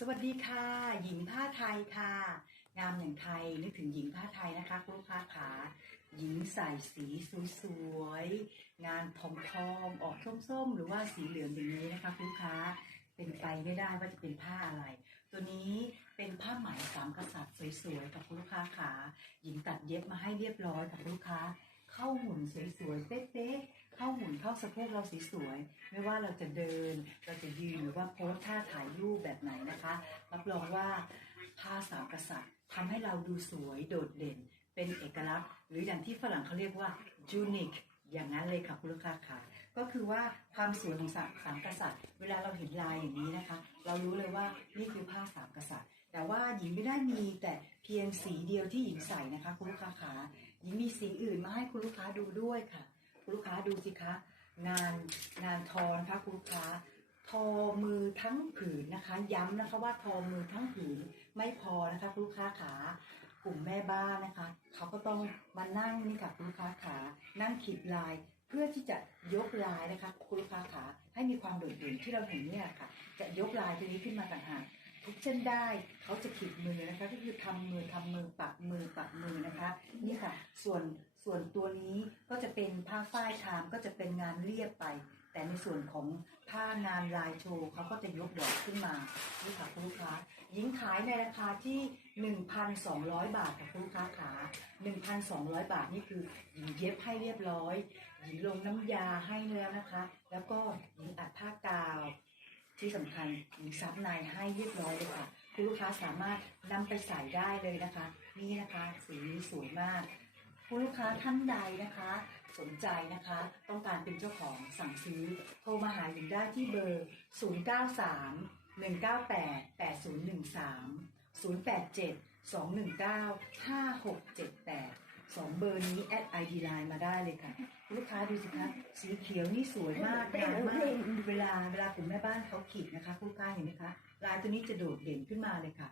สวัสดีค่ะ หญิงผ้าไทยค่ะ งามอย่างไทยนึกถึงหญิงผ้าไทยนะคะคุณลูกค้าขาหญิงใส่สีสวยๆงานทองทองๆออกส้มๆหรือว่าสีเหลืองอย่างนี้นะคะคุณลูกค้าเป็นไปไม่ได้ว่าจะเป็นผ้าอะไร ตัวนี้เป็นผ้าไหมสามกษัตริย์สวยๆกับคุณลูกค้าขาหญิงตัดเย็บมาให้เรียบร้อยกับคุณลูกค้า เข้าหุ่นสวยๆเป๊ะๆ เข้าหุ่นเข้าสะโพกเราสวย ไม่ว่าเราจะเดิน เราจะยืนหรือว่าโพสท่าถ่ายรูปแบบไหนนะคะ รับรองว่าผ้าสามกษัตริย์ทำให้เราดูสวยโดดเด่น เป็นเอกลักษณ์ หรืออย่างที่ฝรั่งเขาเรียกว่า unique อย่างนั้นเลยค่ะคุณลูกค้าค่ะ ก็คือว่าความสวยของสามสามกษัตริย์ เวลาเราเห็นลายอย่างนี้นะคะ เรารู้เลยว่านี่คือผ้าสามกษัตริย์ แต่ว่าหญิงไม่ได้มีแต่เพียงสีเดียวที่หญิงใส่นะคะคุณลูกค้าขาหญิงมีสีอื่นมาให้คุณลูกค้าดูด้วยค่ะ คุณลูกค้าดูสิคะ งานงานทอนะคะคุณลูกค้า ทอมือทั้งผืนนะคะ ย้ำนะคะว่าทอมือทั้งผืนไม่พอนะคะคุณลูกค้าขากลุ่มแม่บ้านนะคะ เขาก็ต้องมานั่งนี่ค่ะคุณลูกค้าขานั่งขีดลายเพื่อที่จะยกลายนะคะคุณลูกค้าขาให้มีความโดดเด่นที่เราเห็นเนี่ยค่ะ จะยกลายตัวนี้ขึ้นมาต่างหากทุกเส้นได้เขาจะขีดมือนะคะ ก็คือทำมือทำมือปักมือปักมือนะคะ นี่ค่ะ ส่วน ส่วนตัวนี้ก็จะเป็นผ้าฝ้ายคามก็จะเป็นงานเรียบไป แต่ในส่วนของผ้างานลายโชว์เขาก็จะยกดอกขึ้นมานี่ค่ะคุณลูกค้าหญิงขายในราคาที่ 1,200 บาทค่ะคุณลูกค้าขา1,200 บาทนี่คือหญิงเย็บให้เรียบร้อย หญิงลงน้ำยาให้แล้วนะคะ แล้วก็หญิงอัดผ้ากาว ที่สำคัญหญิงซับในให้เรียบร้อยเลยค่ะคุณลูกค้าสามารถนำไปใส่ได้เลยนะคะ นี่นะคะสีนี้สวยมาก คุณลูกค้าท่านใดนะคะ สนใจนะคะ ต้องการเป็นเจ้าของสั่งซื้อ โทรมาหาหญิงได้ที่เบอร์ 093 198 8013 087 219 5678สองเบอร์นี้แอดไอดีไลน์มาได้เลยค่ะ ลูกค้าดูสิคะสีเขียวนี่สวยมากงามมากเวลาเวลากลุ่มแม่บ้านเขาขีดนะคะคุณลูกค้าเห็นไหมคะลายตัวนี้จะโดดเด่นขึ้นมาเลยค่ะ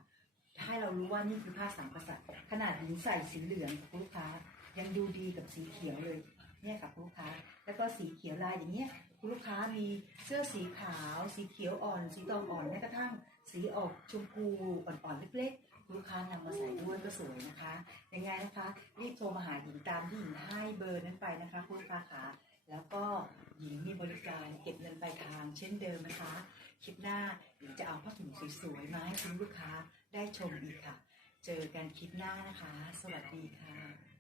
ให้เรารู้ว่านี่คือผ้าสามกษัตริย์ขนาดหญิงใส่สีเหลืองคุณลูกค้า ยังดูดีกับสีเขียวเลยเนี่ยค่ะคุณลูกค้า แล้วก็สีเขียวลายอย่างเงี้ยคุณลูกค้ามีเสื้อสีขาว สีเขียวอ่อน สีตองอ่อนแม้กระทั่งสีออกชมพูอ่อนๆเล็กๆคุณลูกค้านำมาใส่ด้วยก็สวยนะคะยังไงนะคะรีบโทรมาหาหญิงตามที่หญิงให้เบอร์นั้นไปนะคะคุณลูกค้าค่ะแล้วก็หญิงมีบริการเก็บเงินปลายทางเช่นเดิมนะคะ คลิปหน้าหญิงจะเอาผ้าถุงสวยๆมาให้คุณลูกค้าได้ชมอีกค่ะ เจอกันคลิปหน้านะคะ สวัสดีค่ะ